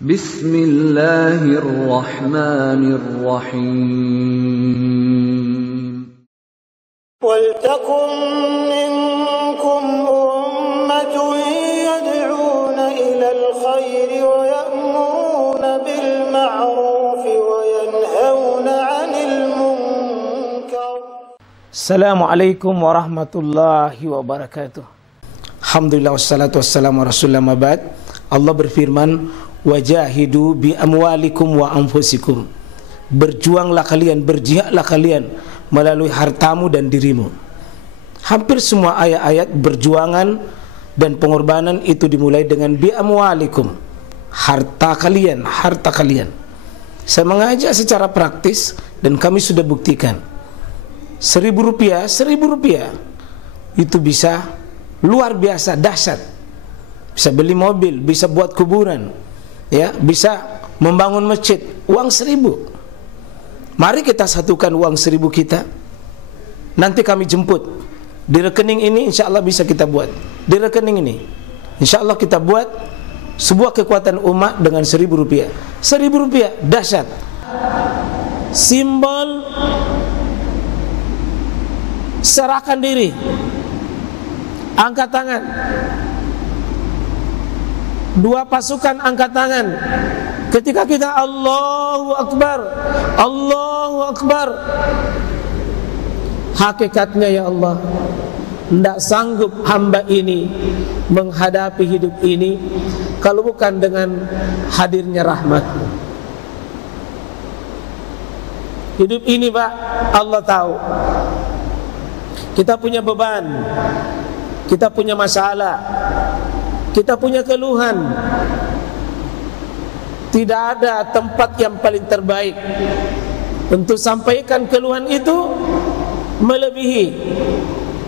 Bismillahirrahmanirrahim. Waltakum minkum ummatun yad'una ilal khairi wa ya'muruna bil ma'ruf wa yanhauna 'anil munkar. Assalamualaikum warahmatullahi wabarakatuh. Alhamdulillah wassalatu wassalamu ala rasulillah mabad. Allah berfirman, wajahidu bi amwalikum wa anfusikum. Berjuanglah kalian, berjihadlah kalian melalui hartamu dan dirimu. Hampir semua ayat-ayat berjuangan dan pengorbanan itu dimulai dengan bi amwalikum, harta kalian, harta kalian. Saya mengajak secara praktis dan kami sudah buktikan. Rp1.000 itu bisa luar biasa dahsyat. Bisa beli mobil, bisa buat kuburan, ya, bisa membangun masjid. Uang 1.000. Mari kita satukan uang 1.000 kita. Nanti kami jemput di rekening ini, insya Allah bisa kita buat. Di rekening ini, insya Allah kita buat sebuah kekuatan umat dengan Rp1.000. Rp1.000 dahsyat. Simbol serahkan diri. Angkat tangan. 2 pasukan angkat tangan. Ketika kita Allahu Akbar, Allahu Akbar. Hakikatnya ya Allah, tidak sanggup hamba ini menghadapi hidup ini kalau bukan dengan hadirnya rahmat-Mu. Hidup ini Pak, Allah tahu kita punya beban, kita punya masalah, kita punya keluhan. Tidak ada tempat yang paling terbaik untuk sampaikan keluhan itu melebihi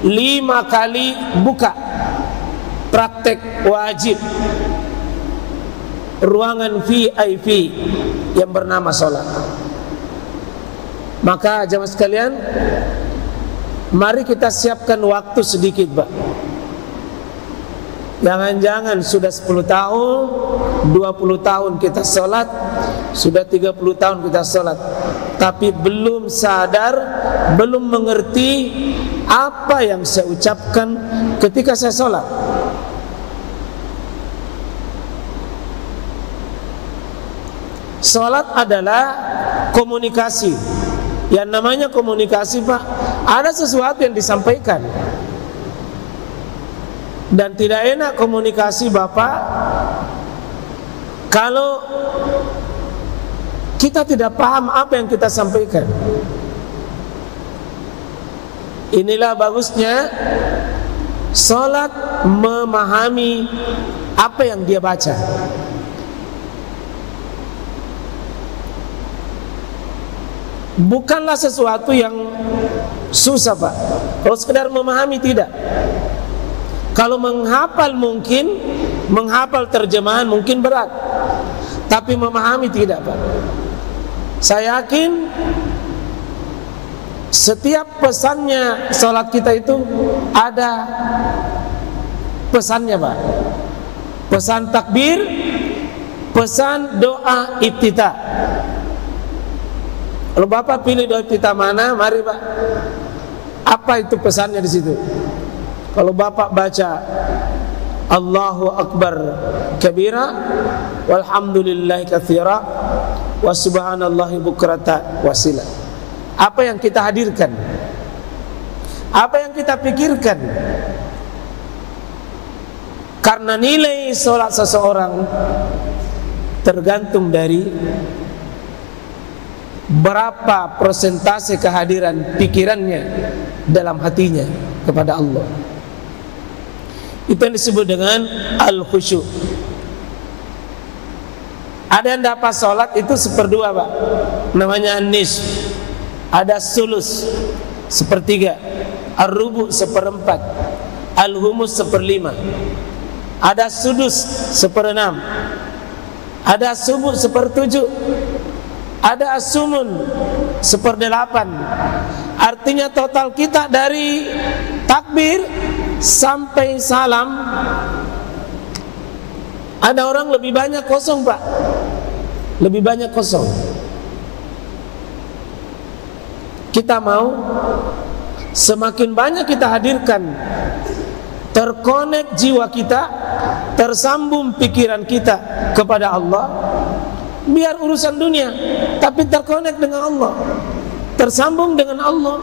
5 kali buka praktek wajib ruangan VIP yang bernama sholat. Maka jemaah sekalian, mari kita siapkan waktu sedikit Pak. Jangan-jangan sudah 10 tahun, 20 tahun kita sholat, sudah 30 tahun kita sholat, tapi belum sadar, belum mengerti apa yang saya ucapkan ketika saya sholat. Sholat adalah komunikasi. Yang namanya komunikasi Pak, ada sesuatu yang disampaikan. Dan tidak enak komunikasi Bapak kalau kita tidak paham apa yang kita sampaikan. Inilah bagusnya sholat, memahami apa yang dia baca. Bukanlah sesuatu yang susah Pak. Kalau sekedar memahami tidak. Kalau menghafal mungkin, menghafal terjemahan mungkin berat, tapi memahami tidak Pak. Saya yakin setiap pesannya salat kita itu ada pesannya Pak. Pesan takbir, pesan doa iftitah. Kalau Bapak pilih doa iftitah mana, mari Pak. Apa itu pesannya di situ? Kalau Bapak baca Allahu Akbar kabira walhamdulillahi katsira wa subhanallahi bukrata wasila. Apa yang kita hadirkan? Apa yang kita pikirkan? Karena nilai salat seseorang tergantung dari berapa persentase kehadiran pikirannya dalam hatinya kepada Allah. Itu yang disebut dengan al-khusyuk. Ada yang dapat sholat itu 1/2 Pak, namanya an-nisf. Ada sulus 1/3, ar-rubu 1/4, al-humus 1/5, ada sudus 1/6, ada subuh 1/7, ada as-sumun 1/8. Artinya total kita dari takbir sampai salam, ada orang lebih banyak kosong Pak. lebih banyak kosong. Kita mau semakin banyak kita hadirkan, terkonek jiwa kita, tersambung pikiran kita kepada Allah. Biar urusan dunia, tapi terkonek dengan Allah, tersambung dengan Allah.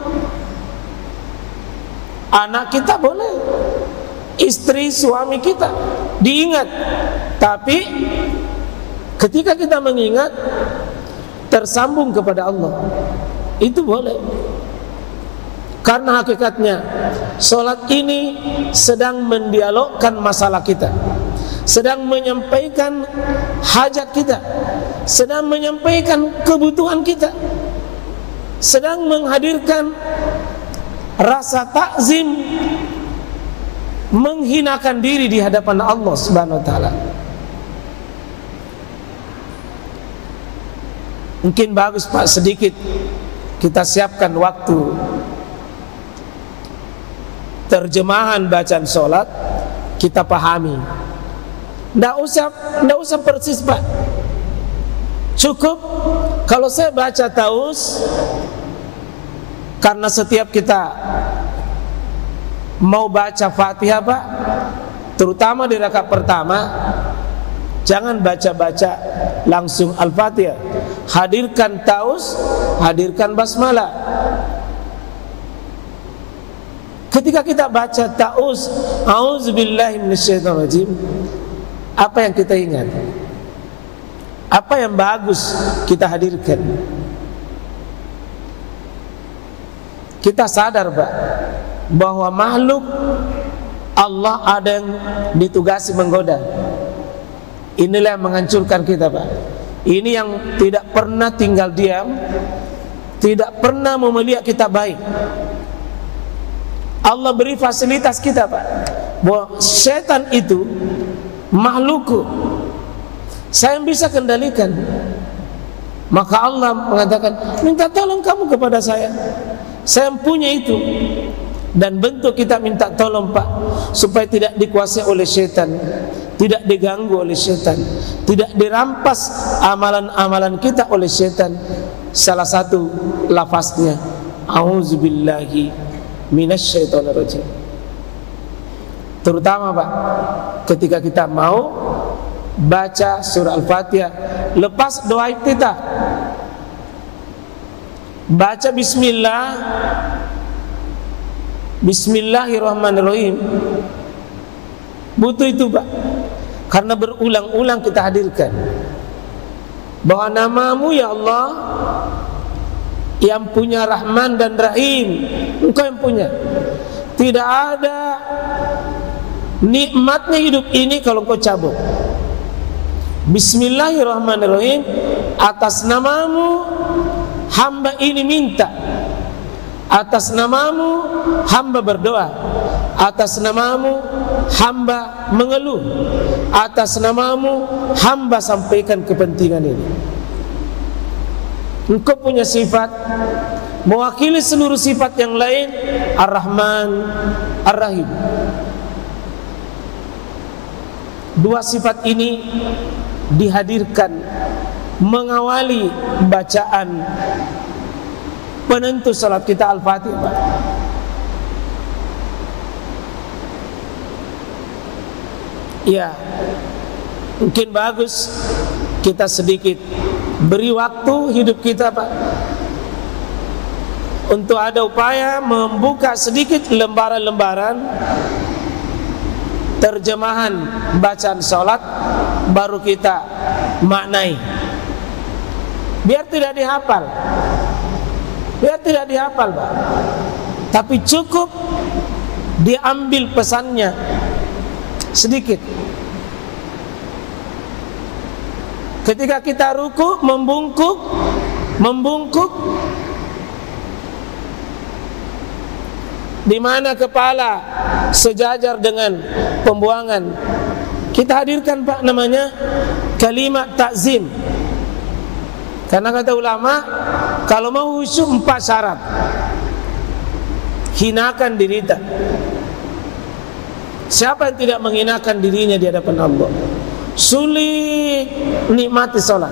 Anak kita boleh, istri, suami kita diingat, tapi ketika kita mengingat tersambung kepada Allah, itu boleh. Karena hakikatnya solat ini sedang mendialogkan masalah kita, sedang menyampaikan hajat kita, sedang menyampaikan kebutuhan kita, sedang menghadirkan rasa takzim, menghinakan diri di hadapan Allah Subhanahu wa taala. Mungkin bagus Pak, sedikit kita siapkan waktu terjemahan bacaan solat, kita pahami. Nggak usah persis Pak. Cukup kalau saya baca taus, karena setiap kita mau baca Fatihah Pak, terutama di rakaat pertama, jangan baca-baca langsung Al-Fatihah. Hadirkan taus, hadirkan basmalah. Ketika kita baca taus, a'udzubillahi minasyaitonirrajim, apa yang kita ingat? Apa yang bagus kita hadirkan? Kita sadar Pak, bahwa makhluk Allah ada yang ditugasi menggoda. Inilah yang menghancurkan kita Pak. Ini yang tidak pernah tinggal diam, tidak pernah memelihat kita baik. Allah beri fasilitas kita Pak, bahwa setan itu makhlukku, saya yang bisa kendalikan. Maka Allah mengatakan, minta tolong kamu kepada saya yang punya itu. Dan bentuk kita minta tolong Pak, supaya tidak dikuasai oleh setan, tidak diganggu oleh setan, tidak dirampas amalan-amalan kita oleh setan. Salah satu lafaznya, a'udzubillahi minasyaitonirrajim. Terutama Pak, ketika kita mau baca surah Al-Fatihah, lepas doa iftitah, baca bismillah, bismillahirrahmanirrahim. Butuh itu Pak, karena berulang-ulang kita hadirkan bahwa namamu ya Allah yang punya Rahman dan Rahim, Engkau yang punya. Tidak ada nikmatnya hidup ini kalau Engkau cabut. Bismillahirrahmanirrahim, atas namamu hamba ini minta, atas namamu hamba berdoa, atas namamu hamba mengeluh, atas namamu hamba sampaikan kepentingan ini. Engkau punya sifat mewakili seluruh sifat yang lain, Ar-Rahman, Ar-Rahim. Dua sifat ini dihadirkan mengawali bacaan penentu salat kita Al-Fatihah. Ya, mungkin bagus kita sedikit beri waktu hidup kita Pak, untuk ada upaya membuka sedikit lembaran-lembaran terjemahan bacaan salat, baru kita maknai. Biar tidak dihafal, Pak, tapi cukup diambil pesannya sedikit. Ketika kita ruku, membungkuk, di mana kepala sejajar dengan pembuangan, kita hadirkan Pak namanya kalimat takzim. Karena kata ulama, kalau mau khusyuk 4 syarat. Hinakan diri kita. Siapa yang tidak menghinakan dirinya di hadapan Allah? Sulit nikmati salat.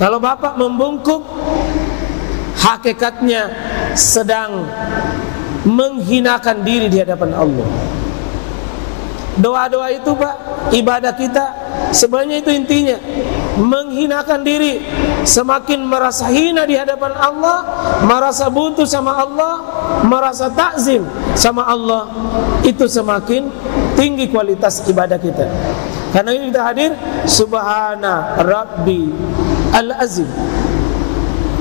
Kalau bapak membungkuk, hakikatnya sedang menghinakan diri di hadapan Allah. Doa-doa itu Pak, ibadah kita sebenarnya itu intinya menghinakan diri. Semakin merasa hina di hadapan Allah, merasa butuh sama Allah, merasa takzim sama Allah, itu semakin tinggi kualitas ibadah kita. Karena ini kita hadir Subhana Rabbi Al-Azim,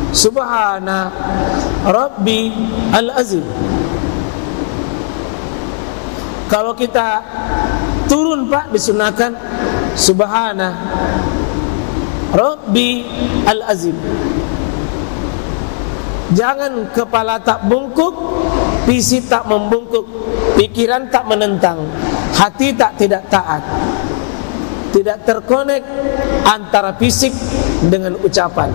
Subhana Rabbi Al-Azim. Kalau kita turun Pak, disunahkan Subhana Rabbi Al-Azim. Jangan kepala tak bungkuk, visi tak membungkuk, pikiran tak menentang, hati tak tidak taat. Tidak terkonek antara fisik dengan ucapan.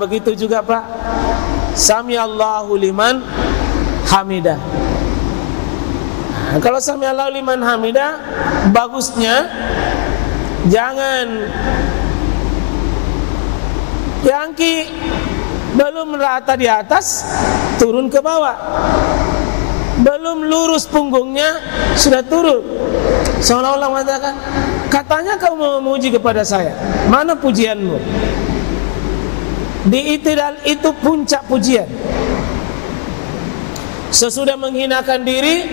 Begitu juga Pak, Sami Allahu liman hamidah. Kalau Sami Allahu liman hamidah, bagusnya jangan yangki belum rata di atas turun ke bawah, belum lurus punggungnya sudah turun, seolah-olah mengatakan, katanya kau memuji kepada saya, mana pujianmu? Di itidal itu puncak pujian. Sesudah menghinakan diri,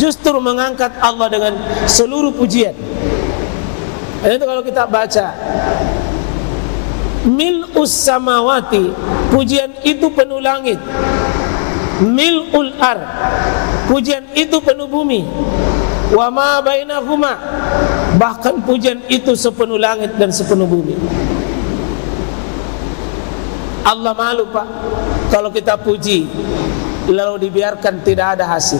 justru mengangkat Allah dengan seluruh pujian. Dan itu kalau kita baca Mil'us samawati, pujian itu penuh langit. Mil'ul ar, pujian itu penuh bumi. Wa ma bainahuma, bahkan pujian itu sepenuh langit dan sepenuh bumi. Allah malu Pak kalau kita puji lalu dibiarkan tidak ada hasil.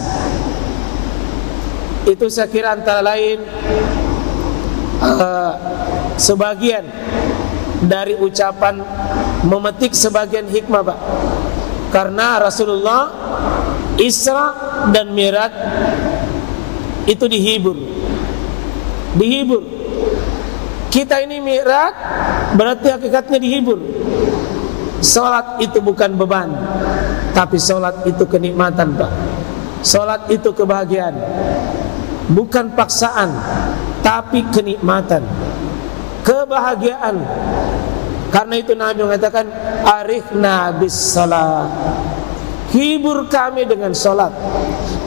Itu saya kira antara lain sebagian dari ucapan memetik sebagian hikmah Pak. Karena Rasulullah Isra dan Mi'raj itu dihibur. Kita ini Mi'raj berarti hakikatnya dihibur. Salat itu bukan beban, tapi salat itu kenikmatan Pak. Salat itu kebahagiaan, bukan paksaan, tapi kenikmatan, kebahagiaan. Karena itu Nabi mengatakan, arihna bis salat, hibur kami dengan salat,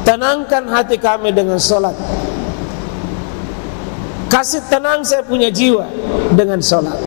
tenangkan hati kami dengan salat, kasih tenang saya punya jiwa dengan salat.